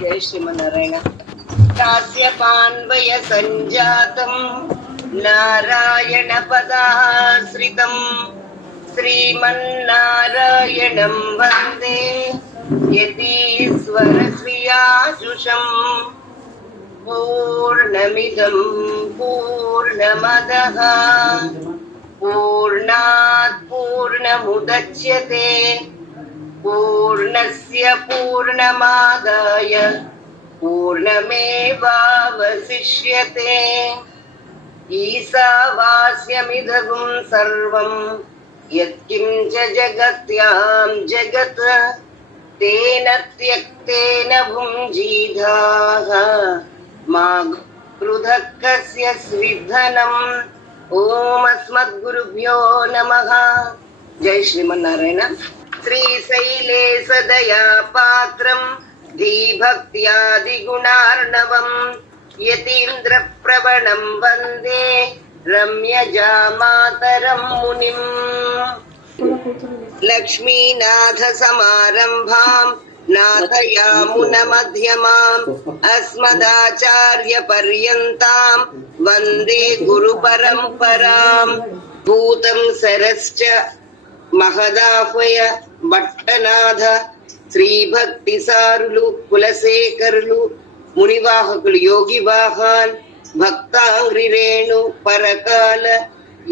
जय श्रीमन्नारायण। कास्यपान्वय संजातं नारायण पदाश्रितं श्रीमन्नारायणं वन्दे यतीश्वर श्रियाजुषम्। पूर्णमिदं पूर्णमदः पूर्णात् पूर्णमुदच्यते पूर्णस्य पूर्णमादाय पूर्णमेवावशिष्यते। ईशावास्यमिदगुं सर्वं यत्किञ्च जगत्यां जगत् तेन त्यक्तेन भुञ्जीधाः मा क्रुधः कस्य स्विद्धनम्। ओम अस्मद्गुरुभ्यो नमः। जय श्रीमन्नारायण। श्रीशैले सदया पात्रं धीभक्त्यादिगुणार्णवं यतीन्द्रप्रवणं वन्दे रम्यजामातरं मुनिम्। लक्ष्मीनाथसमारम्भां नाथयामुनमध्यमाम् अस्मदाचार्यपर्यन्तां वन्दे गुरुपरम्पराम्। भूतं सरश्च महदाह्वय భట్టనాథ శ్రీభక్తిసారులు కులశేఖరులు మునివాహకులు యోగి వాహాన్ భక్తాంగ్రిరేణు పరకాల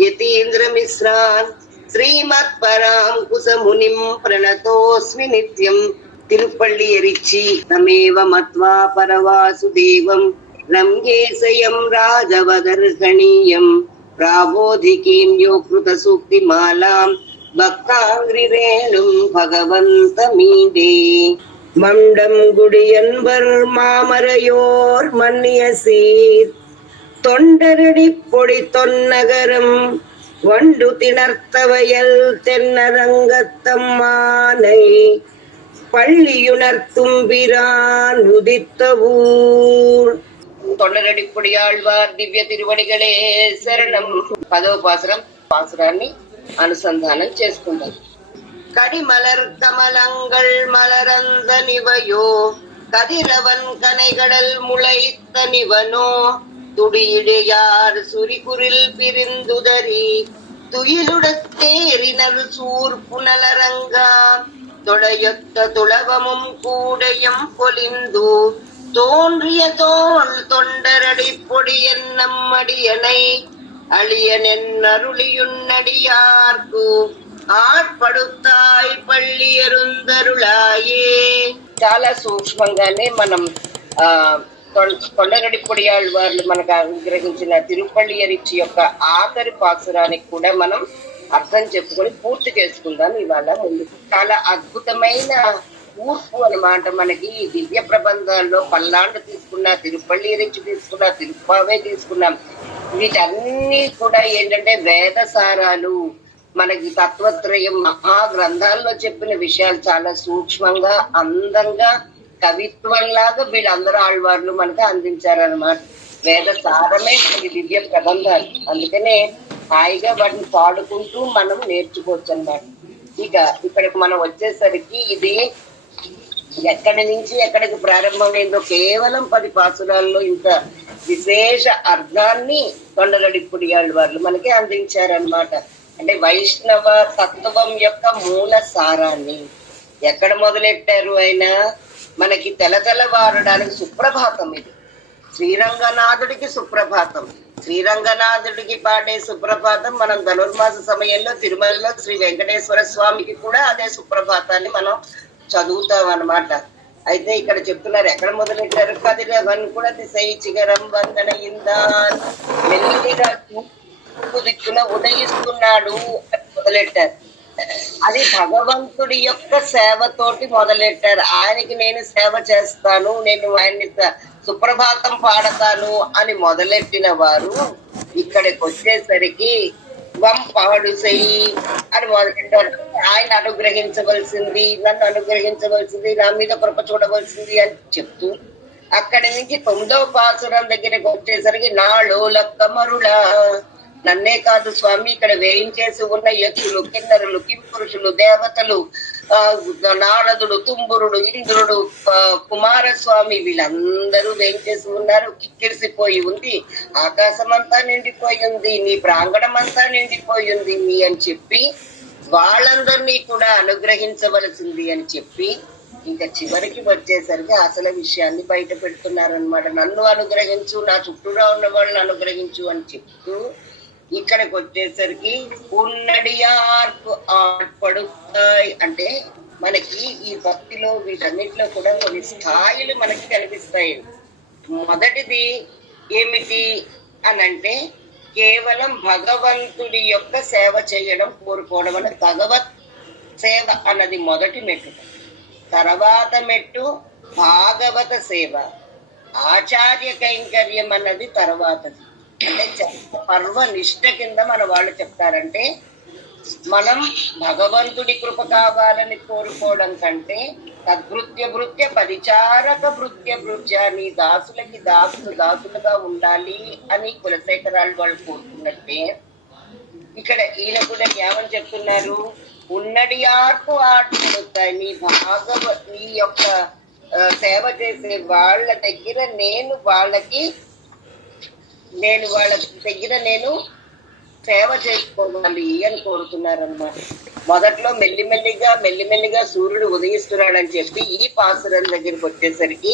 యతీంద్ర మిశ్రాన్ శ్రీమత్ పరాంకుశ మునిం ప్రణతోస్మి నిత్యం. తిరుపల్లి ఎరిచి తమేవ మత్వా పరవాసుదేవం రంగేశయం రాజవదర్హణీయం ప్రాబోధికీం యో కృత సూక్తిమాలాం భక్తాంగ్రిరేణుం భగవంతమీడే. மண்டம் குடியன்பர் மாமரையோர் மன்னியசீர் தொண்டரடி பொடி தொன்னகரம் வண்டு திணர்த்தவயல் தென்னரங்கத்தம்மானை பள்ளியுணர்த்தும் பிரான் உதித்த ஊர். తొండరడిప్పుడియాళ్వార్ దివ్య తిరువడిగలే శరణం. 10వ పాసురాన్ని అనుసంధానం చేసుకుందాం. கடிமலர் கமலங்கள் மலரந்த நிவையோ கதிரவன் கனைகடல் முளைத்த நிவனோ துடியிடையார் சுரிகுரில் பிரிந்துதறி துயிலுடத்தேறினர் சூர் புனலரங்கா தொடையொத்த துளவமும் கூடையும் பொலிந்து தோன்றிய தோள் தொண்டரடி பொடியன் நம்மடியனை அழியனென் அருளியுன்னடியார்க்கு ఆడ్పడుతాయి పళ్ళి ఎరుందరులాయే. చాలా సూక్ష్మంగానే మనం కొండరెడ్డి పొడియాళ్ళ వాళ్ళు మనకు అనుగ్రహించిన తిరుపల్లి ఎరిచి యొక్క ఆఖరి పాసురానికి కూడా మనం అర్థం చెప్పుకొని పూర్తి చేసుకుందాం ఇవాళ ముందు. చాలా అద్భుతమైన కూర్పు అన్నమాట. మనకి దివ్య ప్రబంధాల్లో పల్లాండు తీసుకున్నా, తిరుపల్లి ఎరిచి తీసుకున్నా, తిరుప్పావే తీసుకున్నాం. వీటన్నీ కూడా ఏంటంటే వేదసారాలు. మనకి తత్వత్రయం మహా గ్రంథాల్లో చెప్పిన విషయాలు చాలా సూక్ష్మంగా అందంగా కవిత్వంలాగా వీళ్ళందరూ ఆళ్వార్లు మనకు అందించారనమాట. వేద సారమే మనకి దివ్య ప్రబంధాలు. అందుకనే హాయిగా వాటిని పాడుకుంటూ మనం నేర్చుకోవచ్చు అన్నమాట. ఇక ఇక్కడికి మనం వచ్చేసరికి ఇది ఎక్కడి నుంచి ఎక్కడికి ప్రారంభమైందో కేవలం 10 పాసురాల్లో ఇంత విశేష అర్థాన్ని తొండరడిప్పుడియాళ్ళ వాళ్ళు మనకి అందించారనమాట. అంటే వైష్ణవ తత్వం యొక్క మూల సారాన్ని ఎక్కడ మొదలెట్టారు అయినా మనకి తెలతెలవారడానికి సుప్రభాతం. ఇది శ్రీరంగనాథుడికి సుప్రభాతం. శ్రీరంగనాథుడికి పాడే సుప్రభాతం మనం ధనుర్మాస సమయంలో తిరుమలలో శ్రీ వెంకటేశ్వర స్వామికి కూడా అదే సుప్రభాతాన్ని మనం చదువుతాం అన్నమాట. అయితే ఇక్కడ చెప్తున్నారు ఎక్కడ మొదలెట్టారు. కదిరవన్ కూడా దిశై చిగరం వందన ఇందాన్ మెల్లిగా దిక్కున ఉదయిస్తున్నాడు అని మొదలెట్టారు. అది భగవంతుడి యొక్క సేవతోటి మొదలెట్టారు. ఆయనకి నేను సేవ చేస్తాను, నేను ఆయన్ని సుప్రభాతం పాడతాను అని మొదలెట్టిన వారు ఇక్కడికి వచ్చేసరికి వంపాడు చెయ్యి అని మొదలెట్టారు. ఆయన అనుగ్రహించవలసింది, నన్ను అనుగ్రహించవలసింది, నా మీద కృప చూడవలసింది అని చెప్తూ అక్కడి నుంచి 9వ పాసురం దగ్గరికి వచ్చేసరికి నాలో లక్క మరుళ నన్నే కాదు స్వామి, ఇక్కడ వేయించేసి ఉన్న యక్షులు, కిన్నరులు, కింపురుషులు, దేవతలు, నారదుడు, తుంబురుడు, ఇంద్రుడు, కుమారస్వామి వీళ్ళందరూ వేయించేసి ఉన్నారు. కిక్కిరిసిపోయి ఉంది, ఆకాశం అంతా నిండిపోయి ఉంది, నీ ప్రాంగణం అంతా నిండిపోయి ఉంది అని చెప్పి వాళ్ళందరినీ కూడా అనుగ్రహించవలసింది అని చెప్పి ఇంకా చివరికి వచ్చేసరికి అసలు విషయాన్ని బయట పెడుతున్నారనమాట. నన్ను అనుగ్రహించు, నా చుట్టూరా ఉన్న వాళ్ళని అనుగ్రహించు అని చెప్తూ ఇక్కడికి వచ్చేసరికి ఉన్నడియార్పు ఆర్పడుతాయి అంటే మనకి ఈ భక్తిలో వీటన్నిటిలో కూడా కొన్ని స్థాయిలు మనకి కనిపిస్తాయి. మొదటిది ఏమిటి అనంటే కేవలం భగవంతుడి యొక్క సేవ చేయడం, కోరుకోవడం అని భగవత్ సేవ అన్నది మొదటి మెట్టు. తర్వాత మెట్టు భాగవత సేవ, ఆచార్య కైంకర్యం అన్నది తర్వాతది. అంటే పర్వ నిష్ఠ కింద మన వాళ్ళు చెప్తారంటే మనం భగవంతుడి కృప కావాలని కోరుకోవడం కంటే తద్భృత్య భృత్య పరిచారక భృత్య భృత్య నీ దాసులకి దాసులుగా ఉండాలి అని కులశేఖరాలు వాళ్ళు కోరుకున్నట్టే ఇక్కడ ఈయన కూడా ఏమని చెప్తున్నారు, ఉన్నడి ఆర్పు ఆడుతాయి నీ నీ యొక్క సేవ చేసే వాళ్ళ దగ్గర వాళ్ళ దగ్గర సేవ చేసుకోవాలి అని కోరుతున్నారన్నమాట. మొదట్లో మెల్లిమెల్లిగా సూర్యుడు ఉదయిస్తున్నాడని చెప్పి ఈ పాసురం దగ్గరికి వచ్చేసరికి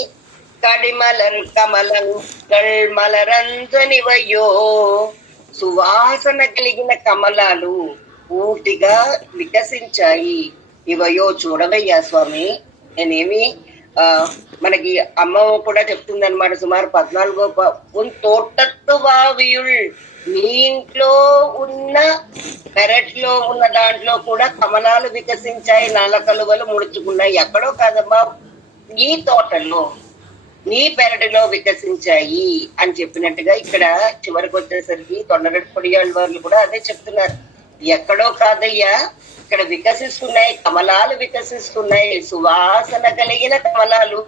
కడిమలర్ కమలంగల్ మలరంజనివయో సువాసన కలిగిన కమలాలు పూర్తిగా వికసించాయి. ఇవయో చూడవయ్యా స్వామి. నేనేమి మనకి అమ్మ కూడా చెప్తుంది అనమాట. సుమారు 14 తోటత్తు వావియుల్, నీ ఇంట్లో ఉన్న పెరట్లో ఉన్న దాంట్లో కూడా కమలాలు వికసించాయి, నల్ల కలువలు ముడుచుకున్నాయి. ఎక్కడో కాదమ్మా, నీ తోటలో నీ పెరటిలో వికసించాయి అని చెప్పినట్టుగా ఇక్కడ చివరికి వచ్చేసరికి తొండగడ్డ పొడియాళ్ళ వాళ్ళు కూడా అదే చెప్తున్నారు. ఎక్కడో కాదయ్యా, ఇక్కడ వికసిస్తున్నాయి, కమలాలు వికసిస్తున్నాయి, సువాసన కలిగిన కమలాలు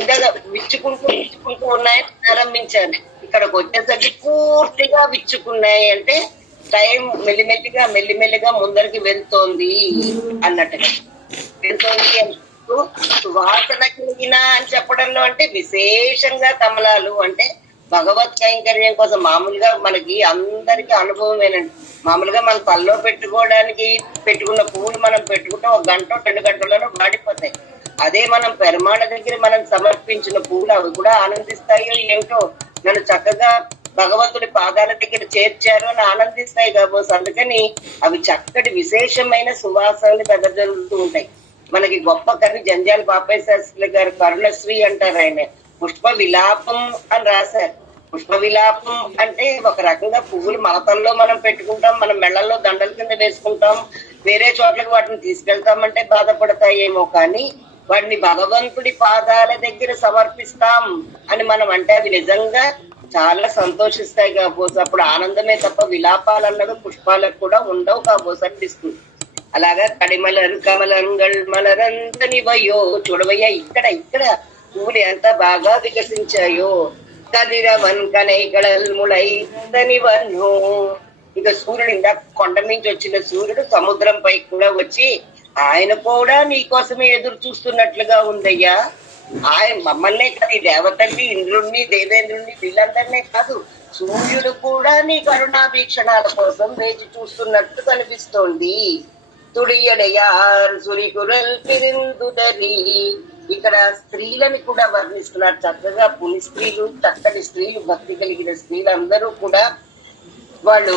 ఇంకా విచ్చుకుంటూ ఉన్నాయని ప్రారంభించాను. ఇక్కడికి వచ్చేసరికి పూర్తిగా విచ్చుకున్నాయి అంటే టైం మెల్లిమెల్లిగా ముందరికి వెళ్తోంది అన్నట్టుగా వెళ్తోంది. సువాసన కలిగిన అని చెప్పడంలో అంటే విశేషంగా కమలాలు అంటే భగవత్ కైంకర్యం కోసం మామూలుగా మనకి అందరికీ అనుభవమేనండి. మామూలుగా మనం తల్లో పెట్టుకోవడానికి పెట్టుకున్న పువ్వులు మనం పెట్టుకుంటే 1 గంట 2 గంటలలో వాడిపోతాయి. అదే మనం పెరుమాణ దగ్గర మనం సమర్పించిన పువ్వులు అవి కూడా ఆనందిస్తాయో ఏమిటో, నన్ను చక్కగా భగవంతుడి పాదాల దగ్గర చేర్చారు అని ఆనందిస్తాయి కాబోసు. అందుకని అవి చక్కటి విశేషమైన సువాసనలు వెదజల్లుతూ ఉంటాయి. మనకి గొప్ప కవి జంజాల బాపయ్య శాస్త్రి గారు కరుణశ్రీ అంటారు. ఆయన పుష్ప విలాపం అని రాశారు. పుష్ప విలాపం అంటే ఒక రకంగా పువ్వులు మలతల్లో మనం పెట్టుకుంటాం, మనం మెళ్ళల్లో దండల కింద వేసుకుంటాం, వేరే చోట్లకి వాటిని తీసుకెళ్తామంటే బాధపడతాయేమో, కానీ వాటిని భగవంతుడి పాదాల దగ్గర సమర్పిస్తాం అని మనం అంటే అవి నిజంగా చాలా సంతోషిస్తాయి కాబోసు. అప్పుడు ఆనందమే తప్ప విలాపాలు అన్నది పుష్పాలకు కూడా ఉండవు కాబోసు అనిపిస్తుంది. అలాగా కడిమలరు కమలంగల్ మలరంతనివయో చూడవయ్యా, ఇక్కడ పువ్వులు ఎంత బాగా వికసించాయో. కదిరవన్ కనైగళల్ ముళైతనివన్నో. ఇక సూర్యుడు ఇందాక కొండ నుంచి వచ్చిన సూర్యుడు సముద్రం పై కూడా వచ్చి ఆయన కూడా నీకోసమే ఎదురు చూస్తున్నట్లుగా ఉందయ్యా. ఆయన మమ్మల్నే కాదు, దేవతల్ని, ఇంద్రుణ్ణి, దేవేంద్రుణ్ణి వీళ్ళందరినీ కాదు, సూర్యుడు కూడా నీ కరుణాభీక్షణాల కోసం వేచి చూస్తున్నట్టు కనిపిస్తోంది. తుడియడయార్ సురికురల్ పిరిందుదరి. ఇక్కడ స్త్రీలని కూడా వర్ణిస్తున్నారు చక్కగా. పులి స్త్రీలు, చక్కటి స్త్రీలు, భక్తి కలిగిన స్త్రీలు అందరూ కూడా వాళ్ళు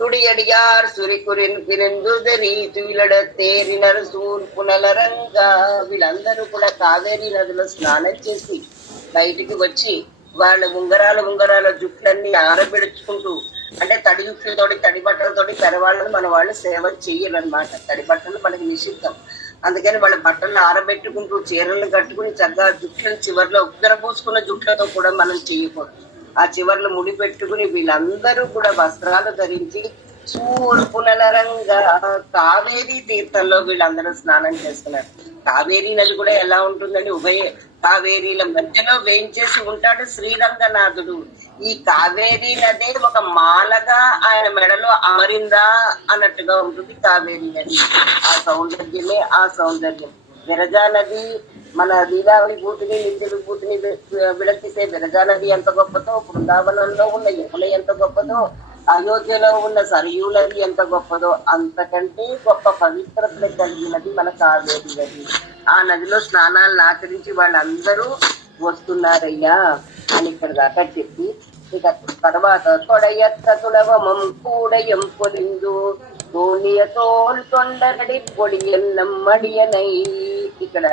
తుడియడియార్ సురికురిన్ పిరిందుదరి తుయిలడ తేరినరు సూర్పునలరంగా. వీళ్ళందరూ కూడా కావేరీ నదిలో స్నానం చేసి బయటికి వచ్చి వాళ్ళ ఉంగరాల జుట్లన్నీ ఆరబెడుచుకుంటూ, అంటే తడి జుట్లతోటి తడి బట్టలతోటి పెరవాళ్ళని మన వాళ్ళు సేవ చెయ్యరనమాట. తడి బట్టలు మనకి నిషిద్ధం. అందుకని వాళ్ళ బట్టలను ఆరబెట్టుకుంటూ చీరలను కట్టుకుని చక్కగా జుట్లను చివర్లో ఉద్దరపోసుకున్న జుట్లతో కూడా మనం చేయకూడదు. ఆ చివర్లు ముడి పెట్టుకుని వీళ్ళందరూ కూడా వస్త్రాలు ధరించి సూర్పునలరంగా కావేరీ తీర్థంలో వీళ్ళందరూ స్నానం చేస్తున్నారు. కావేరీ నది కూడా ఎలా ఉంటుందని కావేరీల మధ్యలో వేయించేసి ఉంటాడు శ్రీరంగనాథుడు. ఈ కావేరీ నదే ఒక మాలగా ఆయన మెడలో అమరిందా అన్నట్టుగా ఉంటుంది కావేరీ నది. ఆ సౌందర్యమే ఆ సౌందర్యం. విరజా నది మన లీలావళి భూతిని నిందుడు భూతిని విడతీసే విరజా నది ఎంత గొప్పదో, బృందావనంలో ఉన్న యమున ఎంత గొప్పదో, అయోధ్యలో ఉన్న సరయూ నది ఎంత గొప్పదో, అంతకంటే గొప్ప పవిత్రతలు కలిగినది మన కావేరీ నది. ఆ నదిలో స్నానాలను ఆచరించి వాళ్ళందరూ వస్తున్నారయ్యా అని ఇక్కడ దాకా చెప్పి ఇక తర్వాత తొడయత్త తులవమం కూడయం పొలిందు తోనియ తోల్ తొండరడి పొడియన్నం మడియనై ఇక్కడ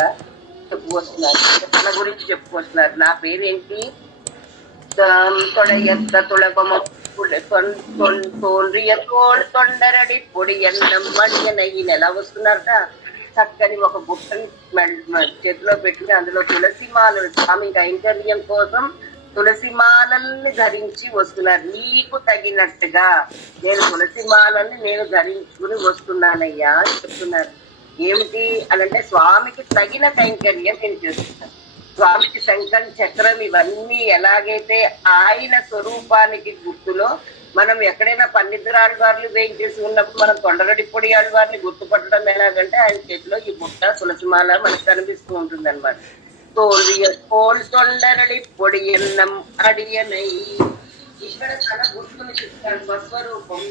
చెప్పుకొస్తున్నారు. తన గురించి చెప్పుకొస్తున్నారు. నా పేరేంటి? తొడయత్త తులవమం తోన్రియ తోల్ తొండరడి పొడియన్నం మడియనై ఎలా వస్తున్నారట? చక్కని ఒక బుట్టని చేతిలో పెట్టుకుని అందులో తులసి మాలలు, స్వామి కైంకర్యం కోసం తులసి మాలల్ని ధరించి వస్తున్నారు. నీకు తగినట్టుగా నేను తులసి మాలల్ని నేను ధరించుకుని వస్తున్నానయ్యా అని చెప్తున్నారు. ఏమిటి అనంటే స్వామికి తగిన కైంకర్యం నేను చేస్తున్నాను. స్వామికి శంఖం చక్రం ఇవన్నీ ఎలాగైతే ఆయన స్వరూపానికి గుర్తులో మనం ఎక్కడైనా పన్నిద్దరాళ్ళ వారిని వేయించేసి ఉన్నప్పుడు మనం తొండరడి పొడి ఆడవారిని గుర్తుపట్టడం ఎలాగంటే ఆయన చేతిలో ఈ బుట్ట తులసిమాల మనకు కనిపిస్తూ ఉంటుంది అనమాట. తోలియ పోల్ తొండరడి పొడి ఎన్నం అడియనై ఇక్కడ తన గుర్తుని చెప్తాడు. స్వస్వరూపం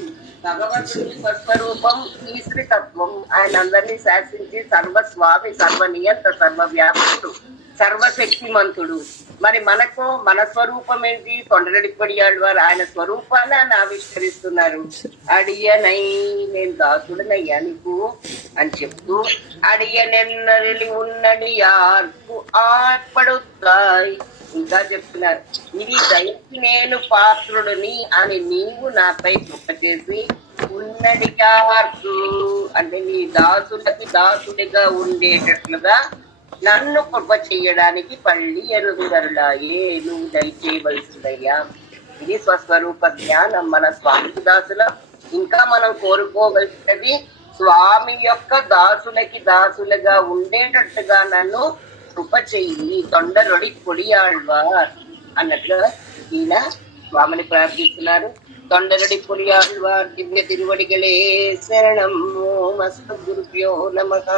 భగవంతుడి స్వస్వరూపం ఈశ్వరితత్వం. ఆయన అందరినీ శాసించి సర్వస్వామి, సర్వనియంత, సర్వవ్యాపకుడు, సర్వశక్తిమంతుడు. మరి మనకు మన స్వరూపం ఏంటి? తొండరడి పొడియాడు వారు ఆయన స్వరూపాన్ని ఆయన ఆవిష్కరిస్తున్నారు. అడియనై నేను దాసుడనయ్యా నీకు అని చెప్తూ అడియనెన్నరిలి ఉన్నది ఆర్పు ఆర్పడుతాయి ఇంకా చెప్తున్నారు. ఇది దయకి నేను పాత్రుడిని అని నీవు నాపై కృప చేసి ఉన్నది ఆర్పు అంటే నీ దాసులకి దాసుడిగా ఉండేటట్లుగా నన్ను కృప చెయ్యడానికి పళ్ళి ఎరుగరులాయే నువ్వు దయచేయవలసిందయ్యా. ఇది స్వస్వరూప జ్ఞానం. మన స్వామికి దాసుల ఇంకా మనం కోరుకోవలసినది స్వామి యొక్క దాసులకి దాసులుగా ఉండేటట్టుగా నన్ను కృప చెయ్యి తొండరొడి పొడియాళ్వార్ అన్నట్లుగా ఈయన స్వామిని ప్రార్థిస్తున్నారు. తొండరడి పొడియాళ్వార్ దివ్య తిరువడిగలే శరణం. మస్తు గురుభ్యో నమః.